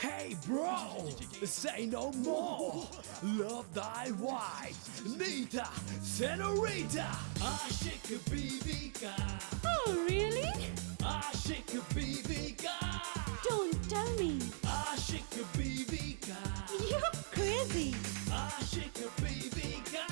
Hey bro, say no more. Love thy wife, Nita, Senorita. Aşık Bibika. Oh, really? Aşık Bibika. Don't tell me. Aşık Bibika. You're crazy. Aşık Bibika.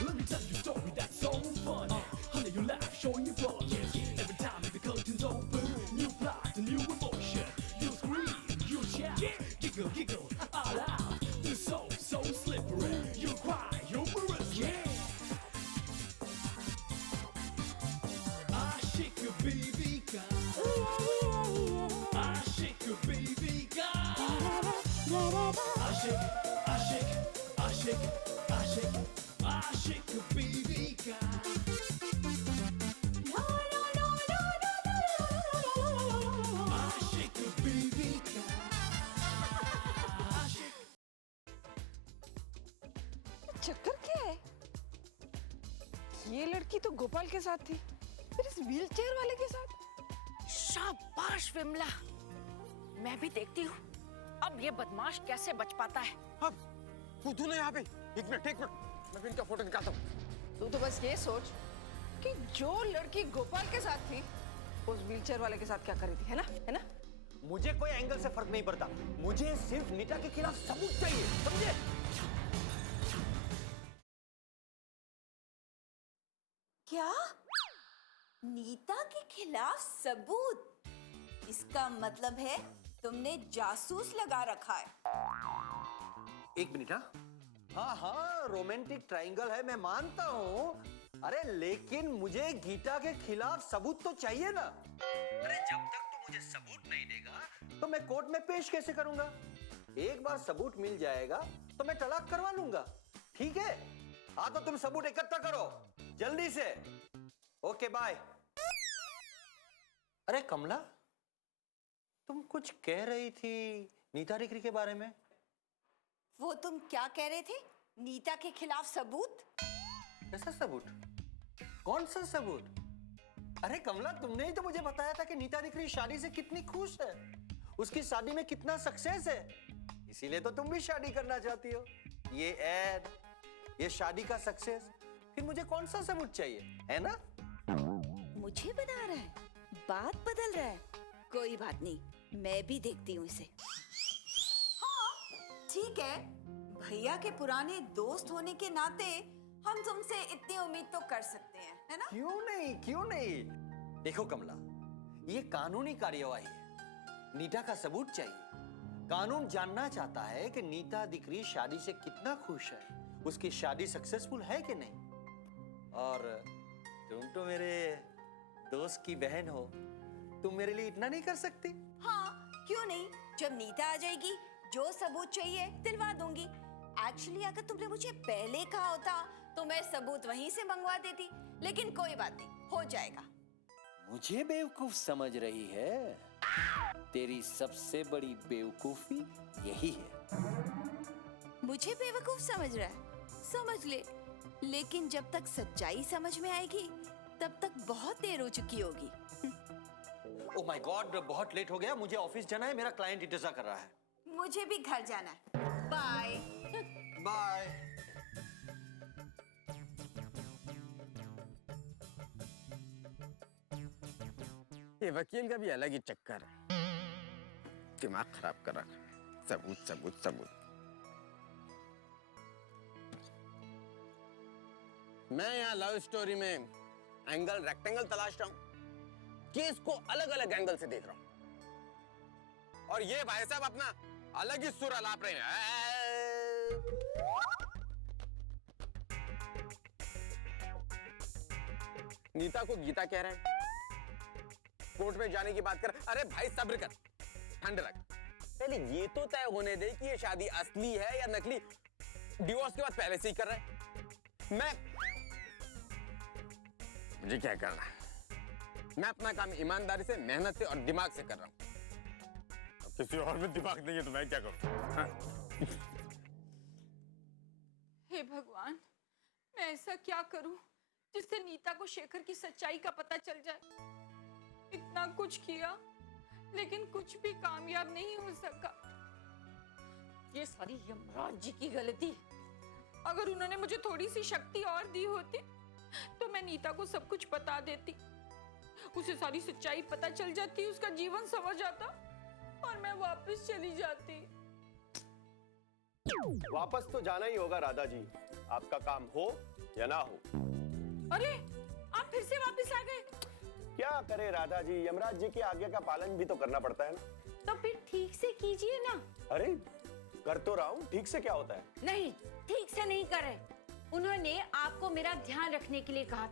Let me tell you a story that's so funny. Honey, you laugh, showing your flaws. Every time the curtains open, new plot, a new emotion. You scream, you shout, giggle, giggle, all out. The soul so slippery. You cry, humorously. Aşık Bibika. Aşık Bibika. Aşık, aşık, aşık, aşık, aşık Bibika. Aşık Bibika. Aşık. चक्कर क्या है? ये लड़की तो गोपाल के साथ थी, फिर इस व्हीलचेयर वाले के साथ। शाबाश विमला, मैं भी देखती हूँ अब ये बदमाश कैसे बच पाता है। अब तू ना यहाँ पे एक मिनट मैं भी इनका फोटो निकालता हूँ। तू तो बस ये सोच कि जो लड़की गोपाल के साथ थी उस व्हीलचेयर वाले के साथ क्या करी थी, है ना? मुझे कोई एंगल से फर्क नहीं पड़ता, मुझे सिर्फ नीता के खिलाफ सबूत चाहिए, समझे? क्या? नीता के खिलाफ सबूत? इसका मतलब है तुमने जासूस लगा रखा है। एक मिनट। हाँ रोमांटिक ट्रायंगल है, मैं मानता हूँ। अरे लेकिन मुझे गीता के खिलाफ सबूत तो चाहिए ना। अरे जब तक तू मुझे सबूत नहीं देगा तो मैं कोर्ट में पेश कैसे करूंगा? एक बार सबूत मिल जाएगा तो मैं तलाक करवा लूंगा, ठीक है? हाँ तो तुम सबूत इकट्ठा करो जल्दी से। Okay bye. अरे कमला, तुम कुछ कह रही थी नीता डिक्री के बारे में। वो तुम क्या कह रहे थे? नीता के खिलाफ सबूत? कैसा सबूत? कौन सा सबूत? अरे कमला, तुमने ही तो मुझे बताया था कि नीता डिक्री शादी से कितनी खुश है, उसकी शादी में कितना सक्सेस है, इसीलिए तो तुम भी शादी करना चाहती हो। ये एड, ये शादी का सक्सेस, फिर मुझे कौन सा सबूत चाहिए, है ना? मुझे बता रहा है, बात बदल रहा है। कोई बात नहीं, मैं भी देखती हूँ इसे। हाँ ठीक है, भैया के पुराने दोस्त होने के नाते हम तुमसे इतनी उम्मीद तो कर सकते हैं, है ना? क्यों नहीं। देखो कमला, ये कानूनी कार्यवाही है, नीता का सबूत चाहिए। कानून जानना चाहता है कि नीता डिक्री शादी से कितना खुश है, उसकी शादी सक्सेसफुल है कि नहीं। और तुम तो मेरे दोस्त की बहन हो, तुम मेरे लिए इतना नहीं कर सकती? हाँ क्यों नहीं, जब नीता आ जाएगी जो सबूत चाहिए दिलवा दूंगी। एक्चुअली अगर तुमने मुझे पहले कहा होता तो मैं सबूत वहीं से मंगवा देती, लेकिन कोई बात नहीं, हो जाएगा। मुझे बेवकूफ समझ रही है? तेरी सबसे बड़ी बेवकूफी यही है। मुझे बेवकूफ समझ रहा है? समझ ले, लेकिन जब तक सच्चाई समझ में आएगी तब तक बहुत देर हो चुकी होगी। ओह माय गॉड, बहुत लेट हो गया, मुझे ऑफिस जाना है, मेरा क्लाइंट इंतजार कर रहा है। मुझे भी घर जाना है, बाय। बाय। ये वकील का भी अलग ही चक्कर है, दिमाग खराब कर रखा। सबूत सबूत सबूत। मैं यहाँ लव स्टोरी में एंगल रेक्टेंगल तलाश रहा हूँ, केस को अलग अलग एंगल से देख रहा हूँ, और ये भाई साहब अपना अलग ही सुर अलाप रहे हैं। नीता को गीता कह रहे हैं, कोर्ट में जाने की बात कर। अरे भाई सब्र कर, ठंड रख, पहले ये तो तय होने दे कि ये शादी असली है या नकली। डिवोर्स के बाद पहले से ही कर रहे हैं। मुझे क्या करना है? मैं अपना काम ईमानदारी से, मेहनत से और दिमाग से कर रहा हूं। अब किसी और में दिमाग नहीं है तो मैं क्या करूं? हे भगवान, मैं ऐसा क्या करूं जिससे नीता को शेखर की सच्चाई का पता चल जाए। इतना कुछ किया लेकिन कुछ भी कामयाब नहीं हो सका। ये सारी यमराज जी की गलती है। अगर उन्होंने मुझे थोड़ी सी शक्ति और दी होती तो मैं नीता को सब कुछ बता देती, उसे सारी सच्चाई पता चल जाती, उसका जीवन समझ आता और मैं वापस चली जाती। वापस तो जाना ही होगा राधा जी, आपका काम हो या ना हो। अरे आप फिर से वापस आ गए। क्या करे राधा जी, यमराज जी की आज्ञा का पालन भी तो करना पड़ता है ना। तो फिर ठीक से कीजिए ना। अरे कर तो रहा हूँ, ठीक से क्या होता है? नहीं, ठीक से नहीं कर रहे। उन्होंने आपको मेरा ध्यान रखने के लिए कहा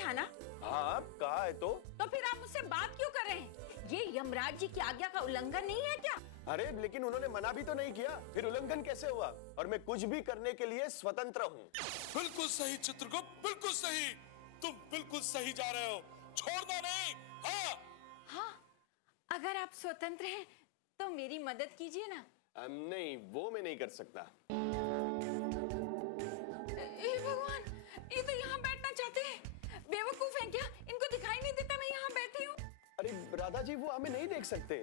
था ना? हाँ कहा है तो फिर आप मुझसे बात क्यों कर रहे हैं? ये यमराज जी की आज्ञा का उल्लंघन नहीं है क्या? अरे लेकिन उन्होंने मना भी तो नहीं किया, फिर उल्लंघन कैसे हुआ? और मैं कुछ भी करने के लिए स्वतंत्र हूँ। बिल्कुल सही चित्रगुप्त, बिल्कुल सही। तुम बिल्कुल सही जा रहे हो, छोड़ना नहीं। हाँ, अगर आप स्वतंत्र हैं तो मेरी मदद कीजिए ना। नहीं, वो मैं नहीं कर सकता। हे भगवान, ये तो यहाँ बैठना चाहते हैं। बेवकूफ हैं क्या? इनको दिखाई नहीं देता मैं यहाँ बैठी हूँ? अरे राधा जी, वो हमें नहीं देख सकते।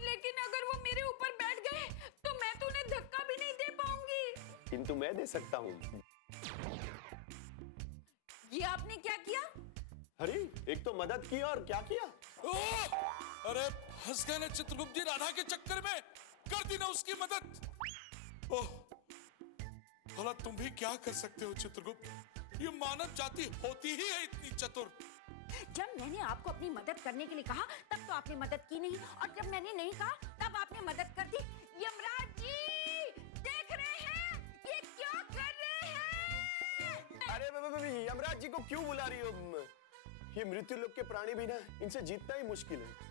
लेकिन अगर वो मेरे ऊपर बैठ गए तो मैं तो उन्हें धक्का भी नहीं दे पाऊंगी। किंतु मैं दे सकता हूँ। ये आपने क्या किया? अरे एक तो मदद की और क्या किया? अरे फंस गए ना चित्रगुप्त जी राधा के चक्कर में, कर दी ना उसकी मदद। ओह, भला तुम भी क्या कर सकते हो चित्रगुप्त? ये मानव जाति होती ही है इतनी चतुर। जब मैंने आपको अपनी मदद करने के लिए कहा तब तो आपने मदद की नहीं, और जब मैंने नहीं कहा तब आपने मदद कर दी। यमराज जी देख रहे हैं ये क्या कर रहे हैं? अरे यमराज जी को क्यों बुला रही हो? ये मृत्यु लोक के प्राणी भी ना, इनसे जीतना ही मुश्किल है।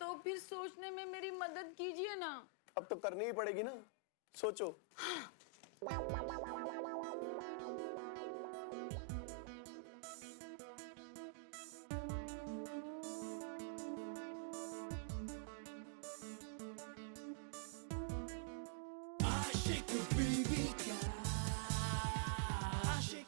तो फिर सोचने में मेरी मदद कीजिए ना। अब तो करनी ही पड़ेगी ना, सोचो। आशिक बीवी का आशिक।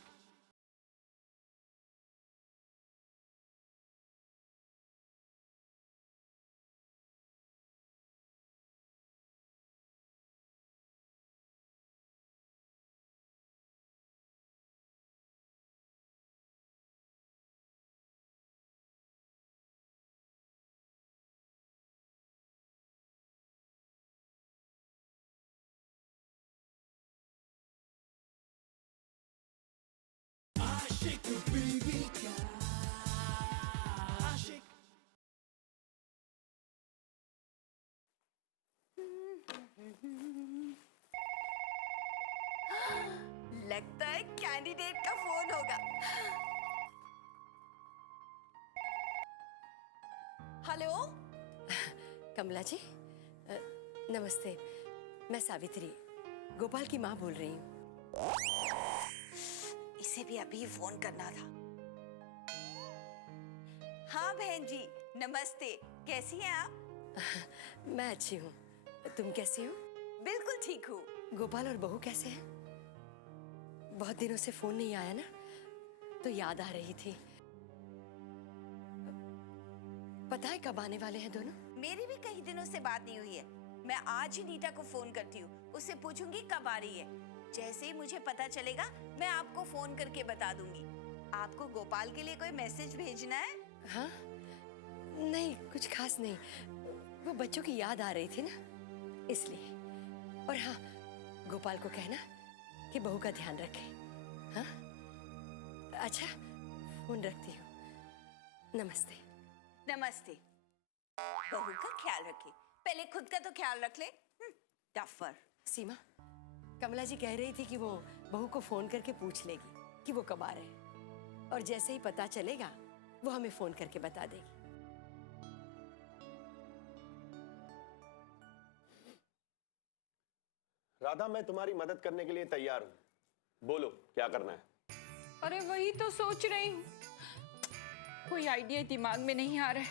आशिक बीवी का आशिक। लगता है कैंडिडेट का फोन होगा। हेलो, कमला जी, नमस्ते। मैं सावित्री, गोपाल की माँ बोल रही हूँ। इसे भी अभी फोन करना था। हाँ बहन जी, नमस्ते। कैसी हैं आप? मैं अच्छी हूँ, तुम कैसी हो? बिल्कुल ठीक हूँ। गोपाल और बहू कैसे हैं? बहुत दिनों से फोन नहीं आया ना, तो याद आ रही थी। पता है कब आने वाले हैं दोनों? मेरी भी कई दिनों से बात नहीं हुई है। मैं आज ही नीता को फोन करती हूँ, उससे पूछूंगी कब आ रही है। जैसे ही मुझे पता चलेगा मैं आपको फोन करके बता दूंगी। आपको गोपाल के लिए कोई मैसेज भेजना है? हाँ, नहीं कुछ खास नहीं, वो बच्चों की याद आ रही थी ना, इसलिए। और हाँ, गोपाल को कहना कि बहू का ध्यान रखे। हाँ, अच्छा, फोन रखती हूँ। नमस्ते। नमस्ते। बहू का ख्याल रखे, पहले खुद का तो ख्याल रख ले। डफर। सीमा, कमला जी कह रही थी कि वो बहू को फोन करके पूछ लेगी कि वो कब आ रहे हैं, और जैसे ही पता चलेगा वो हमें फोन करके बता देगी। राधा, मैं तुम्हारी मदद करने के लिए तैयार हूँ। बोलो क्या करना है? अरे वही तो सोच रही हूँ, कोई आइडिया दिमाग में नहीं आ रहा है।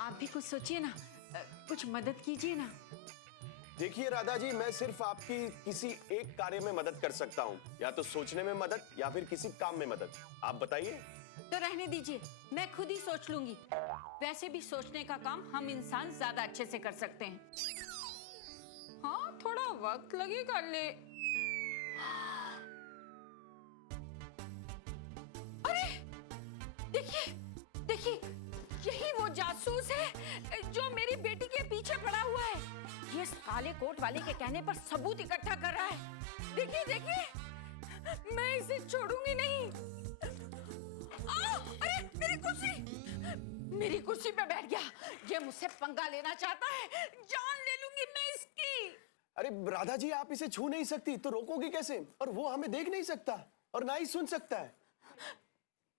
आप भी कुछ सोचिए ना, कुछ मदद कीजिए ना। देखिए राधा जी, मैं सिर्फ आपकी किसी एक कार्य में मदद कर सकता हूँ, या तो सोचने में मदद या फिर किसी काम में मदद। आप बताइए। तो रहने दीजिए, मैं खुद ही सोच लूंगी। वैसे भी सोचने का काम हम इंसान ज्यादा अच्छे से कर सकते हैं। हाँ, थोड़ा वक्त लगेगा ले। अरे देखिए देखिए, यही वो जासूस है जो मेरी बेटी के पीछे पड़ा हुआ है। ये इस काले कोट वाले के कहने पर सबूत इकट्ठा कर रहा है। देखिए देखिए, मैं इसे छोड़ूंगी नहीं। अरे मेरी कुर्सी पे बैठ गया। ये मुझसे पंगा लेना चाहता है, जान ले लूंगी मैं इसकी। अरे राधा जी, आप इसे छू नहीं सकती तो रोकोगी कैसे? और वो हमें देख नहीं सकता और ना ही सुन सकता है।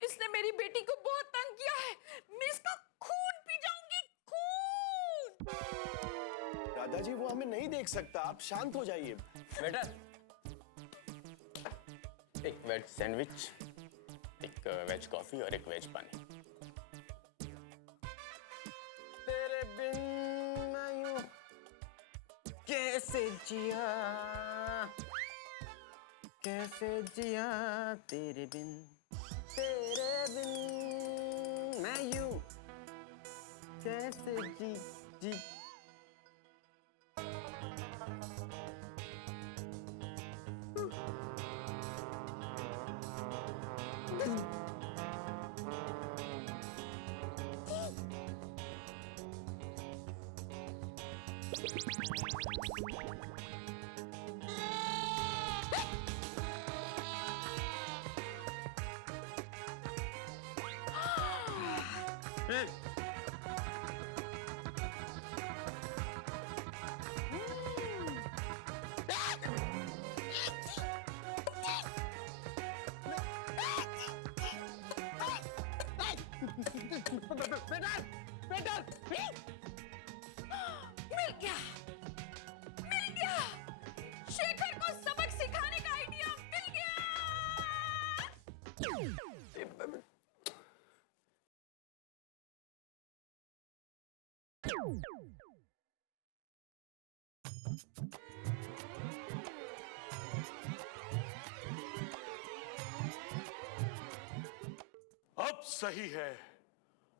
इसने मेरी बेटी को बहुत तंग किया है। मैं इसका खून पी जाऊंगी, खून। राधा जी, वो हमें नहीं देख सकता, आप शांत हो जाइए। वेटर, एक वेज सैंडविच, एक वेज कॉफी और एक वेज पानी। तेरे बिन मैं यूं कैसे जिया, कैसे जिया तेरे बिन मैं यूं कैसे जी। मिल गया। शेखर को सबक सिखाने का आइडिया मिल गया। अब सही है,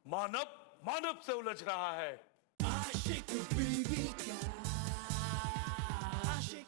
मानव मानव से उलझ रहा है। आशिक बीवी का आशिक।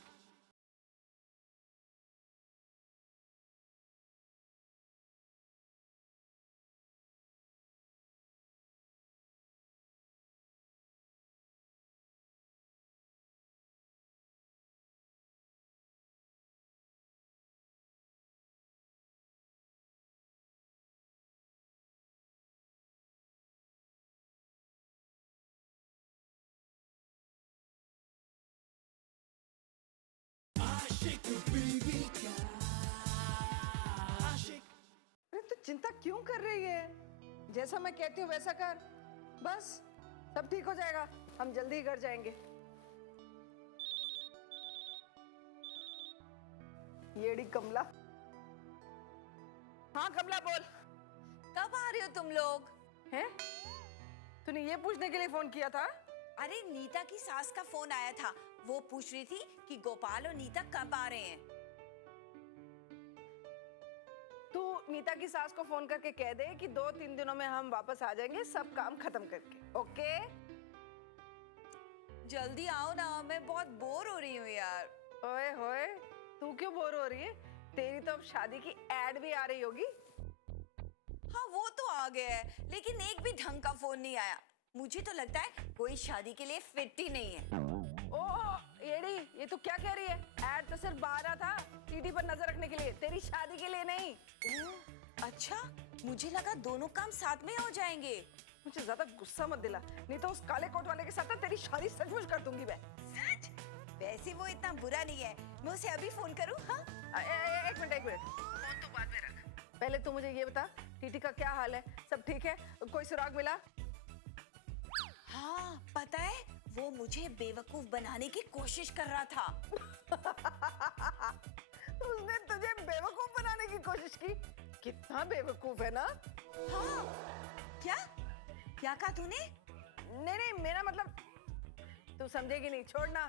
आशिक बीवी का आशिक। अरे तू चिंता क्यों कर रही है? जैसा मैं कहती हूँ वैसा कर, बस सब ठीक हो जाएगा। हम जल्दी ही घर जाएंगे। येड़ी कमला। हाँ कमला बोल। कब आ रहे हो तुम लोग? हैं? तूने ये पूछने के लिए फोन किया था? अरे नीता की सास का फोन आया था, वो पूछ रही थी कि गोपाल और नीता कब आ रहे हैं। तू नीता की सास को फोन करके कह दे कि 2-3 दिनों में हम वापस आ जाएंगे, सब काम खत्म करके। ओके? जल्दी आओ ना, मैं बहुत बोर हो रही हूँ यार। ओए होए, तू क्यों बोर हो रही है? तेरी तो अब शादी की एड भी आ रही होगी। हाँ वो तो आ गया है, लेकिन एक भी ढंग का फोन नहीं आया। मुझे तो लगता है कोई शादी के लिए फिट ही नहीं है। ओह येड़ी, ये तू क्या कह रही है? एड तो सिर्फ 12 था, टीटी पर नजर रखने के लिए, तेरी शादी के लिए नहीं। अच्छा, मुझे लगा दोनों काम साथ में हो जाएंगे। मुझे ज्यादा गुस्सा मत दिला, नहीं तो उस काले कोट वाले के साथ ना तेरी शादी सचमुच कर दूंगी मैं। सच? वैसे वो इतना बुरा नहीं है, मैं उसे अभी फोन करूँ? हाँ? एक मिनट फोन तो बाद में रख। पहले तू मुझे ये बता, टीटी का क्या हाल है? सब ठीक है? कोई सुराग मिला? हाँ पता है, वो मुझे बेवकूफ बनाने की कोशिश कर रहा था। उसने तुझे बेवकूफ बनाने की कोशिश की? कितना बेवकूफ है ना? हाँ क्या क्या कहा तूने? नहीं मेरा मतलब तू समझेगी नहीं, छोड़ना।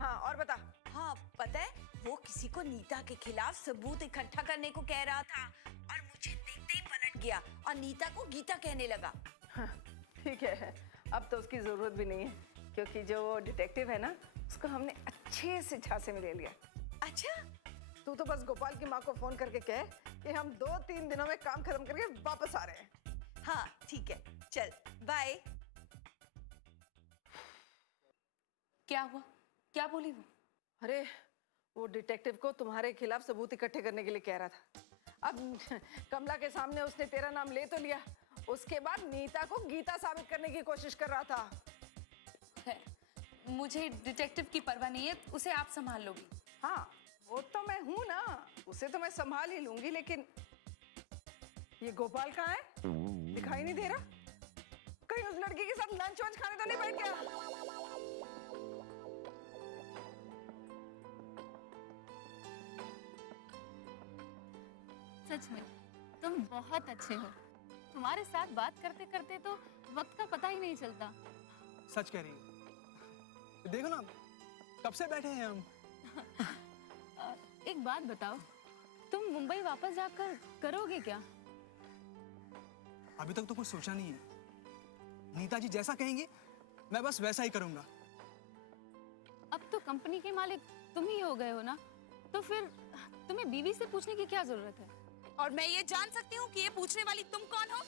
हाँ और बता। हाँ पता है, वो किसी को नीता के खिलाफ सबूत इकट्ठा करने को कह रहा था और मुझे देखते ही पलट गया और नीता को गीता कहने लगा। ठीक है, अब तो उसकी जरूरत भी नहीं है, क्योंकि जो वो डिटेक्टिव है ना, उसको हमने अच्छे से झांसे में ले लिया। अच्छा, तू तो बस गोपाल की माँ को फोन करके कह कि हम 2-3 दिनों में काम खत्म करके वापस आ रहे हैं। हाँ ठीक है, चल बाय। क्या हुआ? क्या बोली वो? अरे वो डिटेक्टिव को तुम्हारे खिलाफ सबूत इकट्ठे करने के लिए कह रहा था। अब कमला के सामने उसने तेरा नाम ले तो लिया, उसके बाद नीता को गीता साबित करने की कोशिश कर रहा था। मुझे डिटेक्टिव की परवाह नहीं है, उसे आप संभाल लोगी। हाँ वो तो मैं हूं ना, उसे तो मैं संभाल ही लूंगी, लेकिन ये गोपाल कहाँ है? दिखाई नहीं दे रहा। कहीं उस लड़की के साथ लंच वंच खाने तो नहीं बैठ गया? सच में तुम बहुत अच्छे हो। तुम्हारे साथ बात करते करते तो वक्त का पता ही नहीं चलता। सच कह रही है। देखो ना, कब से बैठे हैं हम। एक बात बताओ, तुम मुंबई वापस जाकर करोगे क्या? अभी तक तो कुछ सोचा नहीं है। नीता जी जैसा कहेंगी मैं बस वैसा ही करूंगा। अब तो कंपनी के मालिक तुम ही हो गए हो ना, तो फिर तुम्हें बीवी से पूछने की क्या जरूरत है? और मैं ये जान सकती हूँ कि ये पूछने वाली तुम कौन हो?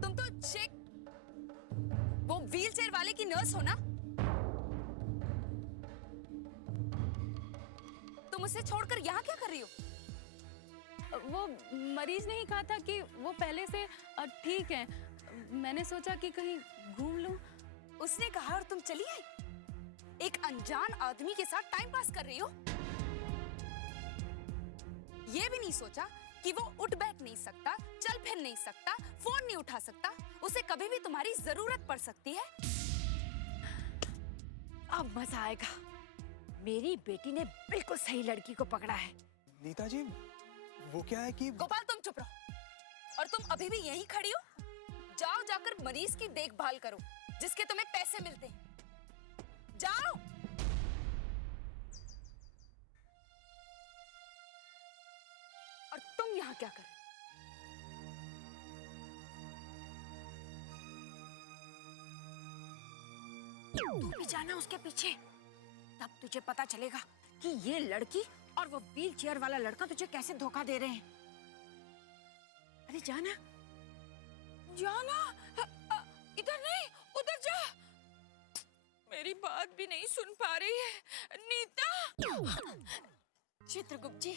तुम तो चेक वो व्हीलचेयर वाले की नर्स हो ना? तुम उसे छोड़कर यहाँ क्या कर रही हो? वो मरीज ने ही कहा था कि वो पहले से ठीक है। मैंने सोचा कि कहीं घूम लूं। उसने कहा और तुम चली आई? एक अनजान आदमी के साथ टाइम पास कर रही हो? ये भी नहीं सोचा कि वो उठ बैठ नहीं सकता, चल फिर नहीं सकता, फोन नहीं उठा सकता, उसे कभी भी तुम्हारी जरूरत पड़ सकती है। अब मजा आएगा। मेरी बेटी ने बिल्कुल सही लड़की को पकड़ा है। नीता जी वो क्या है कि गोपाल तुम चुप रहो, और तुम अभी भी यहीं खड़ी हो? जाओ जाकर मरीज की देखभाल करो, जिसके तुम्हें पैसे मिलते हैं। जाओ। और तुम यहाँ क्या कर रहे हो? तू भी जाना उसके पीछे, तब तुझे पता चलेगा कि ये लड़की और वो व्हील चेयर वाला लड़का तुझे कैसे धोखा दे रहे हैं। अरे जाना। जाना, इधर नहीं, उधर जा। मेरी बात भी नहीं सुन पा रही है नीता। चित्रगुप्त जी,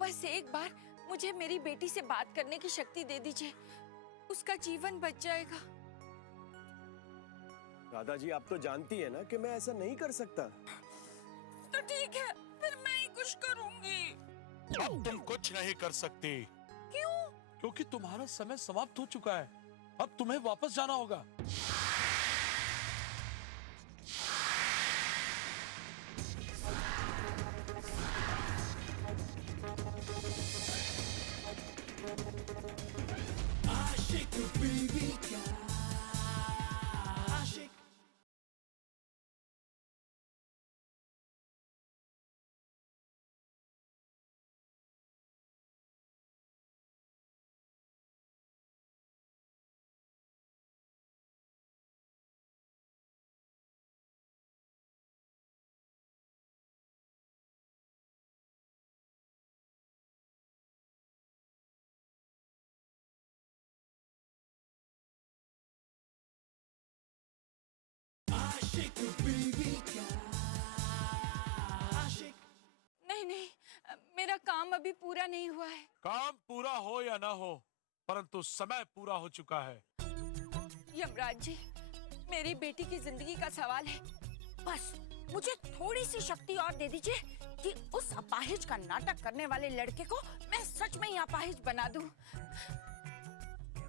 बस एक बार मुझे मेरी बेटी से बात करने की शक्ति दे दीजिए, उसका जीवन बच जाएगा। राधा जी आप तो जानती है ना कि मैं ऐसा नहीं कर सकता। तो ठीक है, फिर मैं ही कुछ करूंगी। अब तुम कुछ नहीं कर सकती। क्यों? क्योंकि तुम्हारा समय समाप्त हो चुका है। अब तुम्हें वापस जाना होगा। आशिक बीवी का आशिक। आशिक बीवी का आशिक। नहीं नहीं, मेरा काम अभी पूरा नहीं हुआ है। काम पूरा हो या ना हो, परंतु समय पूरा हो चुका है। यमराज जी, मेरी बेटी की जिंदगी का सवाल है। बस मुझे थोड़ी सी शक्ति और दे दीजिए कि उस अपाहिज का नाटक करने वाले लड़के को मैं सच में ही अपाहिज बना दूं।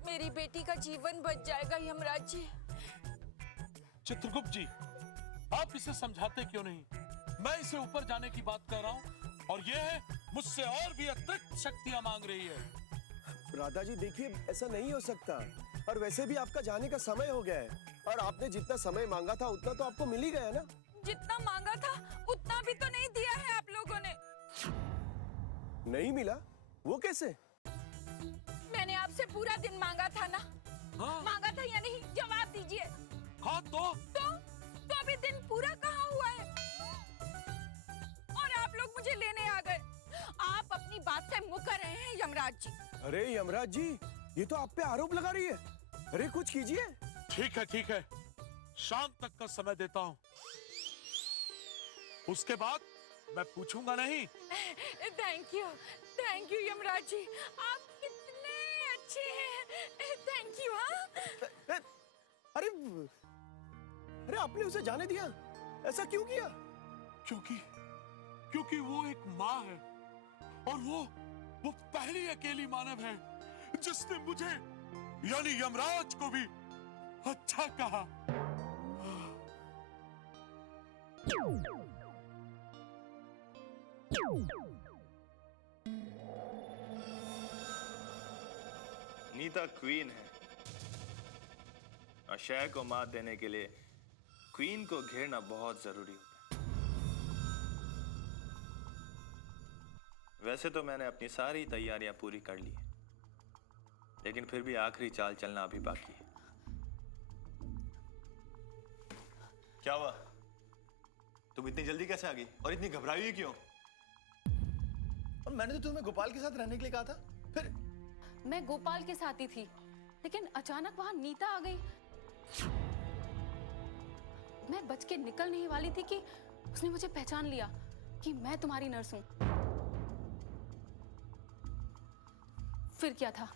मेरी बेटी का जीवन बच जाएगा यमराज जी। चित्रगुप्त जी, आप इसे समझाते क्यों नहीं? मैं इसे ऊपर जाने की बात कर रहा हूँ और ये है मुझसे और भी अतिरिक्त शक्तियां मांग रही है। राधा जी देखिए, ऐसा नहीं हो सकता। और वैसे भी आपका जाने का समय हो गया है, और आपने जितना समय मांगा था उतना तो आपको मिल ही गया ना। जितना मांगा था उतना भी तो नहीं दिया है आप लोगों ने। नहीं मिला? वो कैसे? मैंने आपसे पूरा दिन मांगा था ना। हाँ? मांगा था या नहीं, जवाब दीजिए। हाँ तो अभी दिन पूरा कहाँ हुआ है और आप लोग मुझे लेने आ गए। आप अपनी बात से मुकर रहे हैं यमराज जी। अरे यमराज जी, ये तो आप पे आरोप लगा रही है। अरे कुछ कीजिए। ठीक है, शाम तक का समय देता हूँ, उसके बाद मैं पूछूंगा नहीं। थैंक यू यमराज जी, आप कितने अच्छे हैं। Thank you. हाँ अरे आपने उसे जाने दिया? ऐसा क्यों किया? क्योंकि वो एक माँ है, और वो पहली अकेली मानव है जिसने मुझे यानी यमराज को भी अच्छा कहा। नीता क्वीन है, और शहर को मात देने के लिए क्वीन को घेरना बहुत जरूरी होता है। वैसे तो मैंने अपनी सारी तैयारियां पूरी कर ली है, लेकिन फिर भी आखिरी चाल चलना अभी बाकी है। क्या हुआ? तुम इतनी जल्दी कैसे आ गई और इतनी घबराई हुई क्यों? और मैंने तो तुम्हें गोपाल के साथ रहने के लिए कहा था। फिर मैं गोपाल के साथ ही थी, लेकिन अचानक वहां नीता आ गई। मैं बच के निकल नहीं वाली थी कि उसने मुझे पहचान लिया कि मैं तुम्हारी नर्स हूं। फिर क्या था,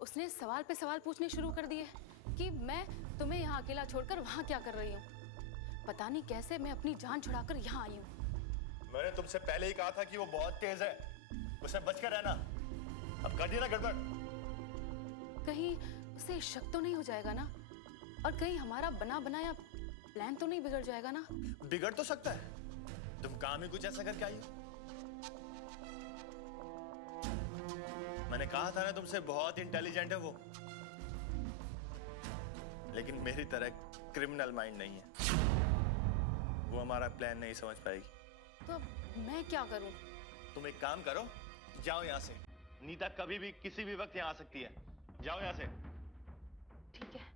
उसने सवाल पे सवाल पूछने शुरू कर दिए कि मैं तुम्हें यहाँ अकेला छोड़कर वहां क्या कर रही हूँ। पता नहीं कैसे मैं अपनी जान छुड़ाकर यहाँ आई हूँ। मैंने तुमसे पहले ही कहा था कि वो बहुत तेज है, उसे बच कर रहना। अब कर दिया ना गड़बड़। कहीं उसे शक तो नहीं हो जाएगा ना, और कहीं हमारा बना बनाया प्लान तो नहीं बिगड़ जाएगा ना। बिगड़ तो सकता है, तुम काम ही कुछ ऐसा करके आई हो। मैंने कहा था ना तुमसे, बहुत इंटेलिजेंट है वो, लेकिन मेरी तरह क्रिमिनल माइंड नहीं है। वो हमारा प्लान नहीं समझ पाएगी। तो अब मैं क्या करूं? तुम एक काम करो, जाओ यहाँ से। नीता कभी भी किसी भी वक्त यहाँ आ सकती है। जाओ यहाँ से। ठीक है।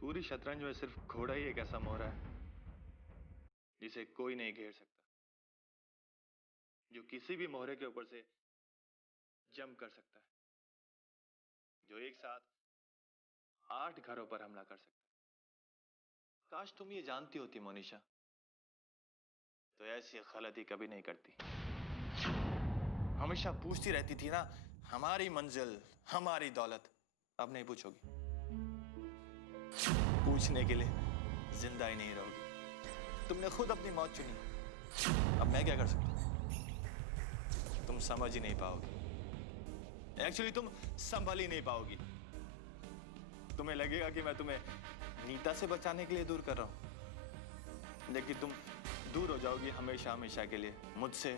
पूरी शतरंज में सिर्फ घोड़ा ही एक ऐसा मोहरा है जिसे कोई नहीं घेर सकता, जो किसी भी मोहरे के ऊपर से जंप कर सकता है, जो एक साथ 8 घरों पर हमला कर सकता है। काश तुम ये जानती होती मोनिशा, तो ऐसी गलती कभी नहीं करती। हमेशा पूछती रहती थी ना, हमारी मंजिल हमारी दौलत। अब नहीं पूछोगी, पूछने के लिए जिंदा ही नहीं रहोगी। तुमने खुद अपनी मौत चुनी, अब मैं क्या कर सकता हूं? तुम समझ ही नहीं पाओगी। एक्चुअली तुम संभल ही नहीं पाओगी। तुम्हें लगेगा कि मैं तुम्हें नीता से बचाने के लिए दूर कर रहा हूं, लेकिन तुम दूर हो जाओगी हमेशा हमेशा के लिए मुझसे,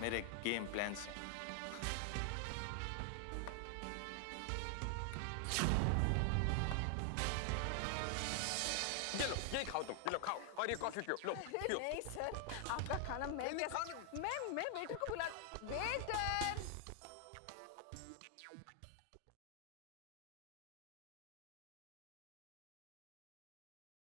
मेरे गेम प्लान से। ये लो, ये खाओ तुम, ये लो खाओ, और ये कॉफी पियो, लो पियो। नहीं सर, आपका खाना मैं कैसे? मैं वेटर को बुला। वेटर